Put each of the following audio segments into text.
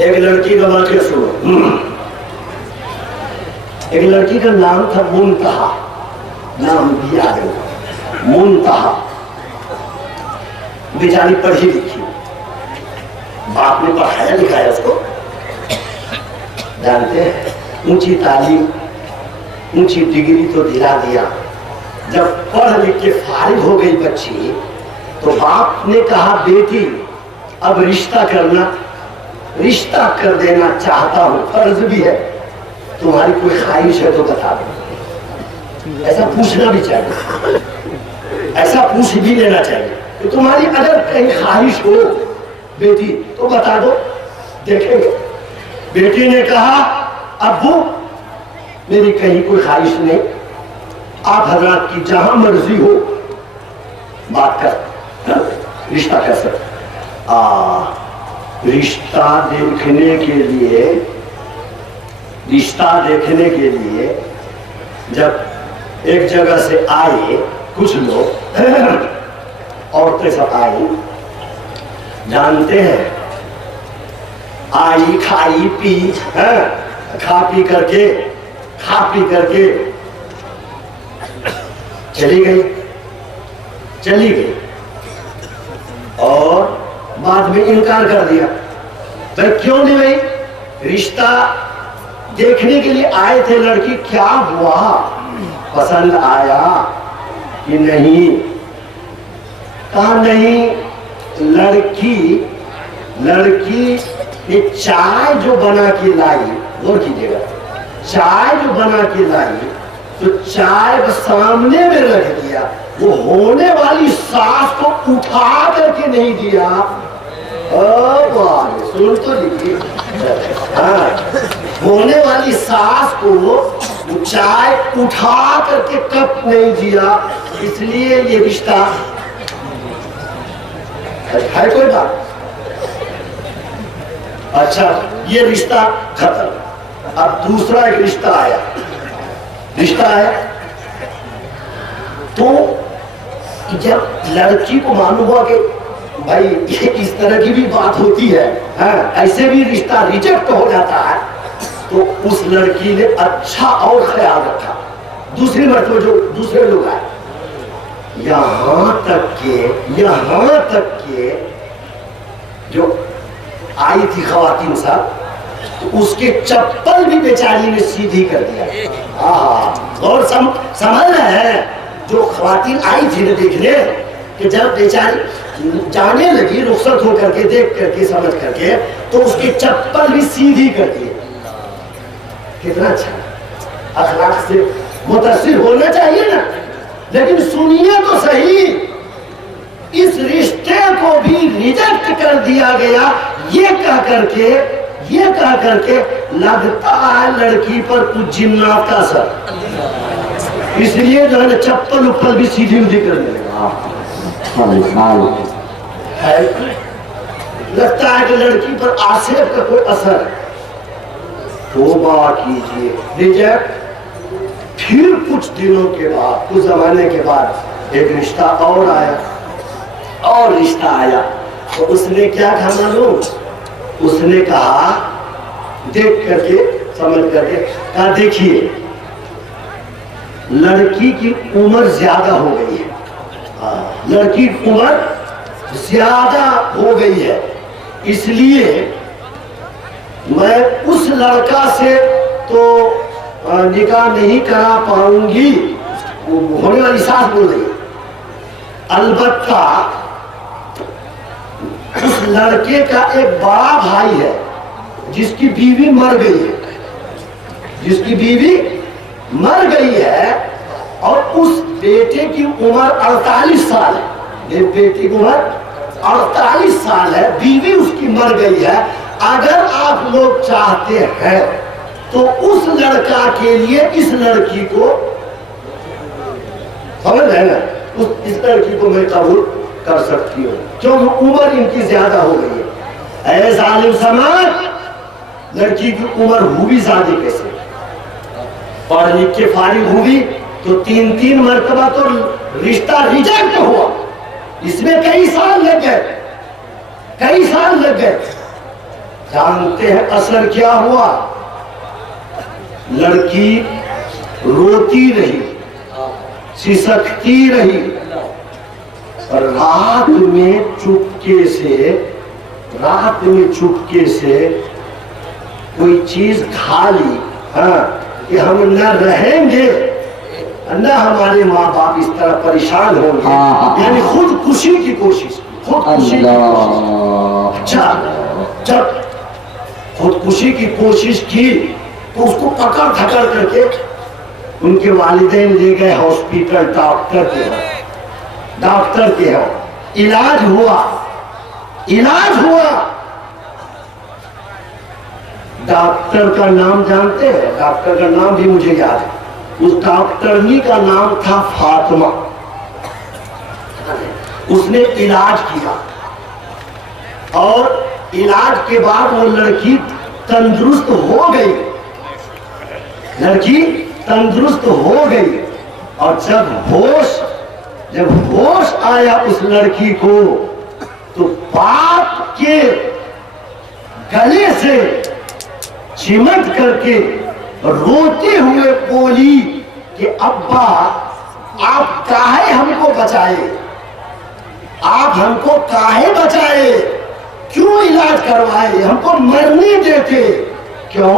एक लड़की का वाक्य सुनो। एक लड़की का नाम था मुंतहा, नाम भी आ गया मुंतहा। बेचारी पढ़ी लिखी, बाप ने पढ़ाया लिखाया उसको, जानते हैं, ऊंची तालीम ऊंची डिग्री तो दिला दिया। जब पढ़ लिख के फारिग हो गई बच्ची तो बाप ने कहा बेटी अब रिश्ता करना, रिश्ता कर देना चाहता हूं, फर्ज भी है, तुम्हारी कोई ख्वाहिश है तो बता दो। ऐसा पूछना भी चाहिए, ऐसा पूछ भी लेना चाहिए कि तुम्हारी अगर कहीं ख्वाहिश हो बेटी तो बता दो, देखेंगे। बेटी ने कहा अब्बू मेरी कहीं कोई ख्वाहिश नहीं, आप हजरात की जहां मर्जी हो बात कर, रिश्ता कर सकते। रिश्ता देखने के लिए, रिश्ता देखने के लिए जब एक जगह से आए कुछ लोग, औरतें सब आई, जानते हैं, आई खाई पी, खा पी करके चली गई और बाद में इनकार कर दिया। भाई क्यों नहीं भाई, रिश्ता देखने के लिए आए थे, लड़की क्या हुआ, पसंद आया कि नहीं? कहा नहीं, लड़की ये चाय जो बना के लाई, गौर कीजिएगा, चाय जो बना के लाई तो चाय सामने में रख दिया, वो होने वाली सास को उठा करके नहीं दिया। सुन तो लीजिए, होने वाली सास को चाय उठा करके कप नहीं दिया, इसलिए ये रिश्ता है। कोई बात अच्छा, ये रिश्ता खत्म। अब दूसरा एक रिश्ता आया, तो जब लड़की को मालूम हुआ कि भाई ये इस तरह की भी बात होती है, ऐसे भी रिश्ता रिजेक्ट हो जाता है, तो उस लड़की ने अच्छा और ख्याल रखा। दूसरी मर्तबा जो दूसरे लोग आए, यहां तक के जो आई थी खवातीन साहब, तो उसके चप्पल भी बेचारी ने सीधी कर दिया। और समझ रहे हैं, जो खवातीन आई थी ना देखने, कि जब बेचारी जाने लगी रुखसत हो करके, देख करके, समझ करके, तो उसकी चप्पल भी सीधी कर दी। कितना अच्छा, अखलाक से मुतासिर होना चाहिए ना। लेकिन सुनिए तो सही, इस रिश्ते को भी रिजेक्ट कर दिया गया, ये कह करके लगता है लड़की पर कुछ जिन्नात का असर, इसलिए जो है चप्पल उप्पल भी सीधी उधी करने लगा। लगता है कि लड़की पर आसेब का कोई असर। तौबा कीजिए, रिजेक्ट। फिर कुछ दिनों के बाद, कुछ जमाने के बाद एक रिश्ता और आया, तो उसने क्या कहा मालूम? उसने कहा, देख करके, समझ करके कहा, देखिए लड़की की उम्र ज्यादा हो गई है, लड़की की उम्र ज्यादा हो गई है, इसलिए मैं उस लड़का से तो निकाह नहीं करा पाऊंगी। होने वाली सास बोल रही है, अलबत्ता उस लड़के का एक बड़ा भाई है जिसकी बीवी मर गई है, और उस बेटे की उम्र 48 साल है। बेटी की उम्र 48 साल है, बीवी उसकी मर गई है। अगर आप लोग चाहते हैं तो उस लड़का के लिए इस लड़की को, समझ रहे ना, इस लड़की को मैं कबूल कर सकती हूँ, क्योंकि उम्र इनकी ज्यादा हो गई है। ऐ जालिम समाज, लड़की की उम्र हुई शादी कैसे? पढ़ लिख के फारिग हुई तो 3 मरतबा तो रिश्ता रिजेक्ट हुआ, इसमें कई साल लग गए। जानते हैं असर क्या हुआ? लड़की रोती रही, सिसकती रही, और रात में चुपके से कोई चीज खा ली। हाँ, कि हम न रहेंगे, न हमारे माँ बाप इस तरह परेशान होंगे। यानी खुदकुशी की कोशिश, खुदकुशी की कोशिश। अच्छा, जब खुदकुशी की कोशिश की तो उसको पकड़ धकड़ करके उनके वालिदैन ले गए हॉस्पिटल, डॉक्टर के यहाँ। इलाज हुआ। डॉक्टर का नाम जानते हैं? डॉक्टर का नाम भी मुझे याद है। उस डॉक्टरनी का नाम था फातिमा। उसने इलाज किया और इलाज के बाद वो लड़की तंदुरुस्त हो गई। और जब होश आया उस लड़की को, तो बाप के गले से चिमट करके रोते हुए बोली कि अब्बा, आप काहे हमको बचाए, क्यों इलाज करवाए, हमको मरने देते। क्यों?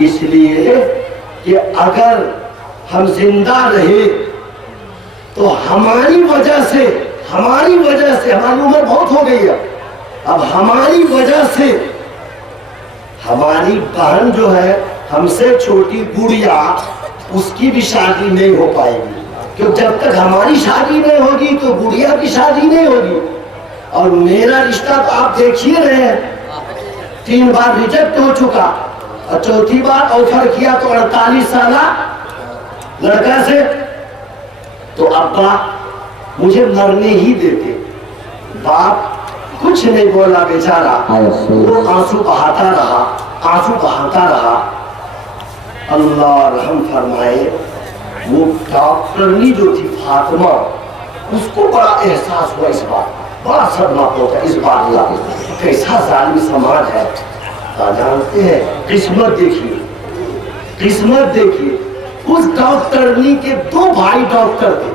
इसलिए कि अगर हम जिंदा रहे तो हमारी वजह से हमारी उम्र बहुत हो गई है, अब हमारी वजह से हमारी बहन जो है हमसे छोटी गुड़िया, उसकी भी शादी नहीं हो पाएगी। क्योंकि जब तक हमारी शादी नहीं होगी तो गुड़िया की शादी नहीं होगी। और मेरा रिश्ता तो आप देख ही रहे हैं, 3 बार रिजेक्ट हो चुका, और चौथी बार ऑफर किया तो 48 साल लड़का से। तो अब्बा मुझे मरने ही देते। बाप कुछ नहीं बोला बेचारा, वो आंसू बहाता रहा। अल्लाह रहम फरमाए। वो डॉक्टरनी जो थी फातिमा, उसको बड़ा एहसास हुआ इस बात, बड़ा सदमा पहुंचा इस बात का। कैसा जालिम समाज है। जानते हैं, किस्मत देखिए। उस डॉक्टरनी के 2 भाई डॉक्टर थे।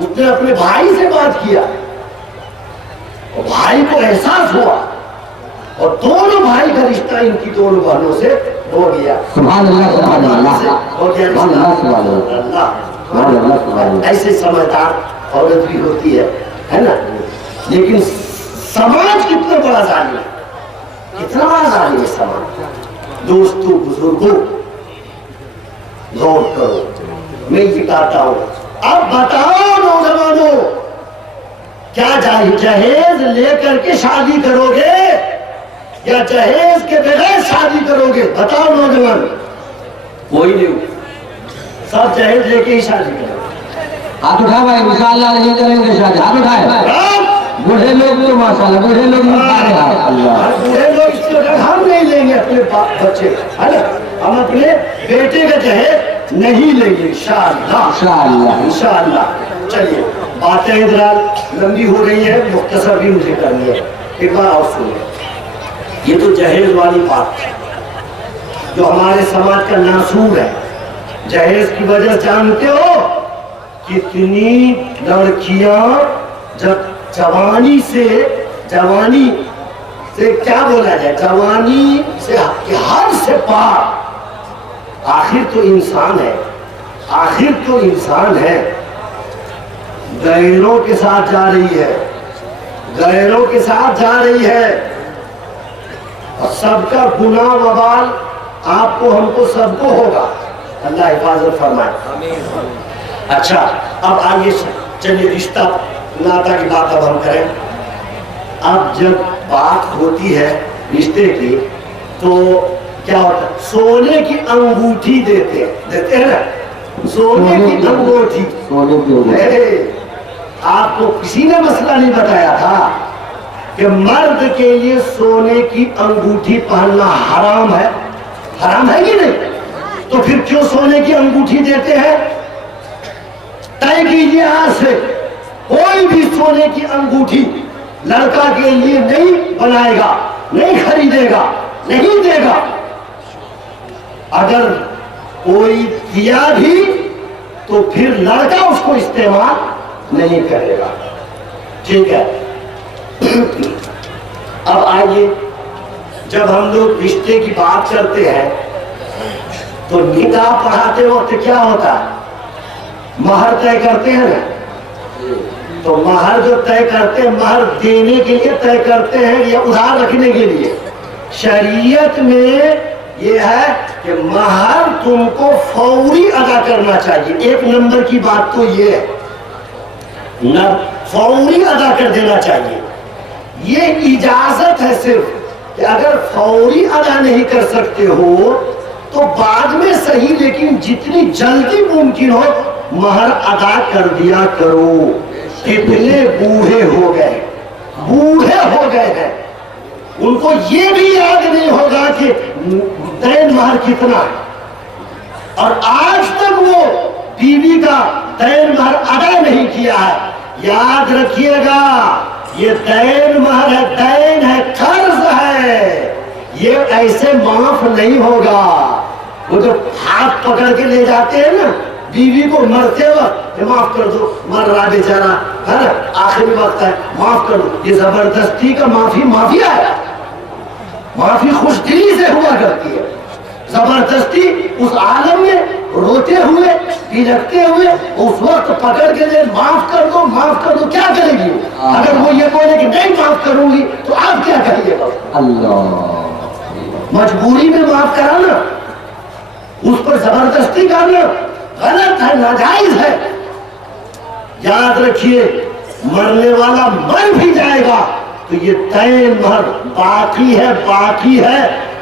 उसने अपने भाई से बात किया और भाई को एहसास हुआ, और दोनों भाई का रिश्ता इनकी दोनों बहनों से हो गया। ऐसे समझदार औरत भी होती है ना। लेकिन समाज कितना बड़ा जालिम है, समाज। दोस्तों, बुजुर्गों, गौर करो, मैं ये कहता हूं, अब बताओ नौजवानों, क्या जहेज लेकर के शादी करोगे या जहेज के बगैर शादी करोगे? बताओ नौजवान। कोई नहीं, सब जहेज लेके ही शादी करोगे। हाथ उठा भाई, इंशाअल्लाह नहीं करेंगे शादी। हाथ उठाए। बूढ़े लोग तो माशाल्लाह, बूढ़े लोग हम नहीं लेंगे अपने बच्चे, है ना। हम अपने बेटे का जहेज नहीं लेंगे इंशाअल्लाह। चलिए, बातें इधर लंबी हो रही है, मुख्तसर भी मुझे करनी है। एक बार और सुनिए, ये तो जहेज वाली बात है जो हमारे समाज का नासूर है। जहेज की वजह जानते हो, कितनी लड़कियां जब जवानी से क्या बोला जाए, जवानी से हद से पार, आखिर तो इंसान है, गैरों के साथ जा रही है, और सबका गुनाह वबाल आपको, हमको, सबको होगा। अल्लाह हिफाजत फरमाए। अच्छा, अब आइए चलिए रिश्ता नाता की बात अब हम करें। अब जब बात होती है रिश्ते की, तो क्या होता है, सोने की अंगूठी देते हैं ना, सोने की अंगूठी। आपको किसी ने मसला नहीं बताया था कि मर्द के लिए सोने की अंगूठी पहनना हराम है कि नहीं? तो फिर क्यों सोने की अंगूठी देते हैं? तय कीजिए आज से कोई भी सोने की अंगूठी लड़का के लिए नहीं बनाएगा, नहीं खरीदेगा, नहीं देगा। अगर कोई दिया भी तो फिर लड़का उसको इस्तेमाल नहीं करेगा। ठीक है। अब आइए, जब हम लोग रिश्ते की बात करते हैं तो निकाह पढ़ाते वक्त क्या होता है? महर तय करते हैं ना। तो महर जो तय करते हैं, महर देने के लिए तय करते हैं या उधार रखने के लिए? शरीयत में यह है कि महर तुमको फौरी अदा करना चाहिए। एक नंबर की बात तो ये है न, फौरी अदा कर देना चाहिए। ये इजाजत है सिर्फ कि अगर फौरी अदा नहीं कर सकते हो तो बाद में सही, लेकिन जितनी जल्दी मुमकिन हो महर अदा कर दिया करो। कितने बूढ़े हो गए हैं, उनको ये भी याद नहीं होगा कि दैन महर कितना है, और आज तक वो बीवी का दैन महर अदा नहीं किया है। याद रखिएगा, ये दैन महर है, दैन है, कर्ज है, ये ऐसे माफ नहीं होगा। वो जो हाथ पकड़ के ले जाते हैं ना बीवी को मरते वक्त, माफ कर दो, मर रहा बेचारा है ना, आखिरी वक्त है, माफ कर दो, ये जबरदस्ती का माफिया है। माफी खुशदिली से हुआ करती है, जबरदस्ती उस आलम में रोते हुए, बिलखते हुए उस वक्त पकड़ के ले, माफ कर दो, माफ कर दो, क्या करेगी? अगर वो ये बोले कि नहीं माफ करूंगी तो आप क्या करिएगा? अल्लाह, मजबूरी में माफ कराना, उस पर जबरदस्ती करना गलत है, नाजायज है। याद रखिए, मरने वाला मर भी जाएगा तो ये दैन महर बाकी है।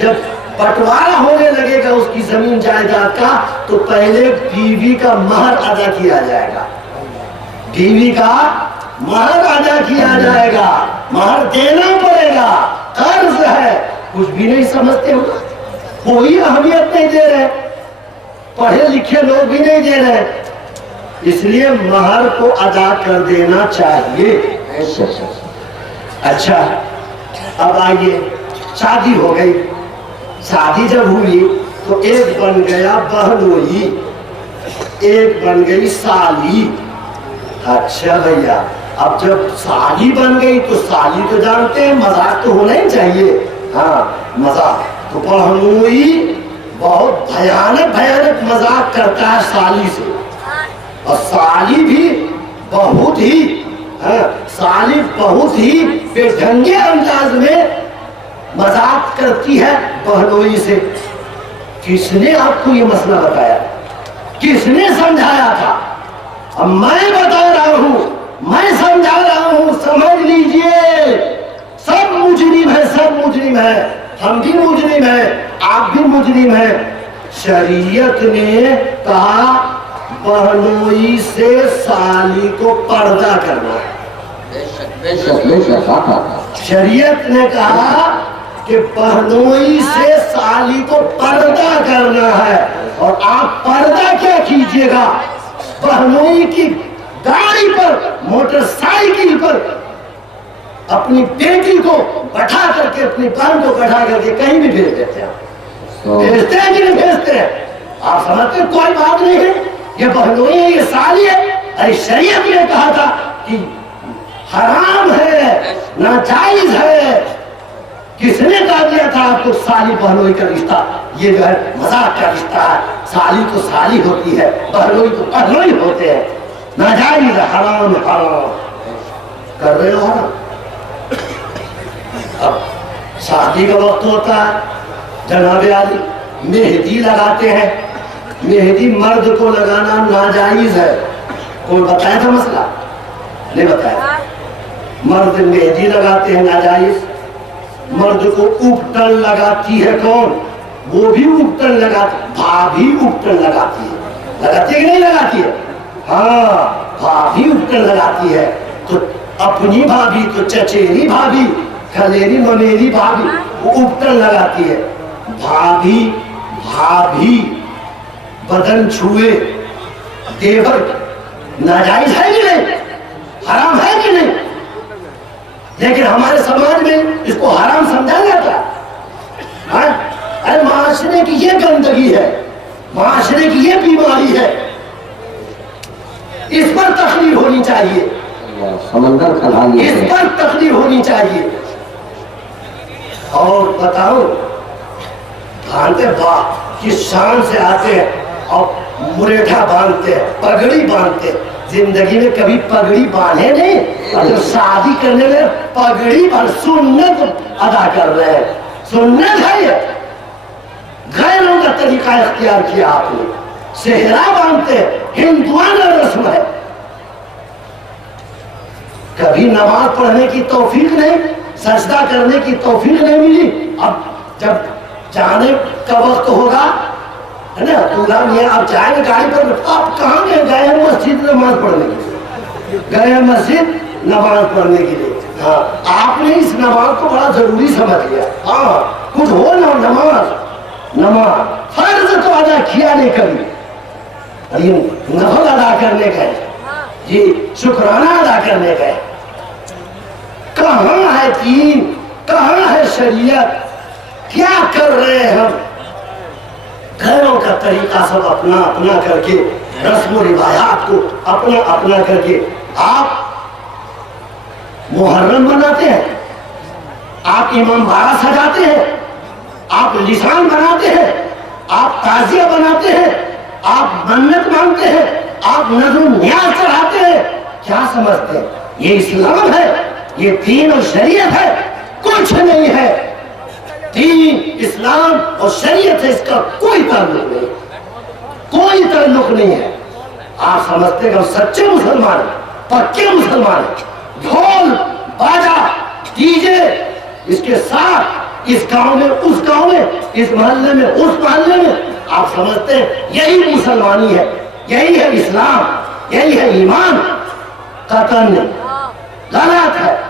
जब बंटवारा होने लगेगा उसकी जमीन जायदाद का, तो पहले बीवी का महर अदा किया जाएगा, बीवी का महर अदा किया जाएगा, महर देना पड़ेगा, कर्ज है। कुछ भी नहीं समझते हो, कोई अहमियत नहीं दे रहे, पढ़े लिखे लोग भी नहीं दे रहे, इसलिए महर को अदा कर देना चाहिए। अच्छा, अब आइए, शादी हो गई, शादी जब हुई तो एक बन गया बहनोई, एक बन गई साली। अच्छा भैया, अब जब साली बन गई तो साली तो जानते हैं मजाक तो होना ही चाहिए। हाँ, मजाक तो बहनोई बहुत भयानक मजाक करता है साली से, और साली भी बहुत ही साली बहुत ही बेढंगे अंदाज में मजाक करती है बहनोई से। किसने आपको ये मसला बताया? किसने समझाया था? अब मैं बता रहा हूं, मैं समझा रहा हूं, समझ लीजिए। सब मुजरिम है, सब मुजरिम है, हम भी मुजरिम है, आप भी मुजरिम है। शरीयत ने कहा बहनोई से साली को पर्दा करना है। शरीयत ने कहा कि बहनोई से साली को पर्दा करना है, और आप पर्दा क्या कीजिएगा? बहनोई की गाड़ी पर, मोटरसाइकिल पर अपनी बेटी को बैठा करके, अपनी बहन को बैठा करके कहीं भी भेज देते हैं। भेजते हैं कि नहीं भेजते हैं? आप समझते हैं कोई बात नहीं है, ये बहनोई है, ये साली है। अरे शरीयत ने कहा था कि हराम है, नाजायज है। किसने कहा दिया था आपको साली बहनोई का रिश्ता? ये जो है मजाक का रिश्ता है, साली तो साली होती है, बहनोई तो बहनोई होते हैं, नाजायज, हराम कर रहे हो ना। अब शादी का वक्त होता है, जनाबे आली मेहंदी लगाते हैं। मेहंदी मर्द को लगाना नाजायज है। कोई बताया था मसला? नहीं बताया। मर्द मेहंदी लगाते हैं नाजायज। मर्द को उपटन लगाती है कौन? वो भी उपटन लगाती, भाभी उपटन लगाती है। लगाती है कि नहीं लगाती है? हाँ, भाभी उपटन लगाती है। तो अपनी भाभी तो चचेरी भाभी, खलेरी ममेरी भाभी, वो उपटन लगाती है। भाभी बदन छुए देवर नाजायज है कि नहीं? हराम है कि नहीं? लेकिन हमारे समाज में इसको हराम समझा जाता है। अरे माशरे की ये गंदगी है, माशरे की ये बीमारी है, इस पर तकलीफ होनी चाहिए, समंदर खा इस पर तकलीफ होनी चाहिए। और बताओ भांते बाप किस शान से आते हैं और मुरेठा बांधते हैं, पगड़ी बांधते हैं। जिंदगी में कभी पगड़ी बांधे नहीं, तो शादी करने में पगड़ी पर सुन्नत अदा कर रहे हैं। सुन्नत है ये, गैरों का तरीका इख्तियार किया आपने। सेहरा बांधते हैं, हिंदुआना रस्म है। कभी नमाज पढ़ने की तौफीक नहीं, सजदा करने की तौफीक नहीं मिली। अब जब जाने का वक्त होगा है ना, दूल्हा मियां आप जाएंगे गाड़ी पर, आप कहाँ गए हैं? मस्जिद नमाज पढ़ने के लिए गए हैं, मस्जिद नमाज पढ़ने के लिए। हाँ, आपने इस नमाज को बड़ा जरूरी समझ लिया। हाँ, कुछ हो ना, नमाज फर्ज तो अदा किया नहीं कभी, नफल अदा करने गए जी, शुक्राना अदा करने गए। कहाँ है दीन, कहाँ है शरीयत? क्या कर रहे हैं हम? घरों का तरीका सब अपना अपना करके, रस्म रिवायात को अपना अपना करके आप मुहर्रम बनाते हैं, आप इमामबाड़ा सजाते हैं, आप लिसान बनाते हैं, आप ताजिया बनाते हैं, आप मन्नत मांगते हैं, आप नज़्र न्याज चढ़ाते हैं। क्या समझते हैं ये इस्लाम है? ये दीन और शरीयत है? कुछ नहीं है। दीन, इस्लाम और शरीयत से इसका कोई ताल्लुक नहीं, कोई ताल्लुक नहीं है। आप समझते हैं सच्चे मुसलमान, पक्के मुसलमान, ढोल बाजा डीजे इसके साथ इस गांव में उस गांव में, इस मोहल्ले में उस मोहल्ले में, आप समझते हैं यही मुसलमानी है, यही है इस्लाम, यही है ईमान? कतई नहीं, गलत है।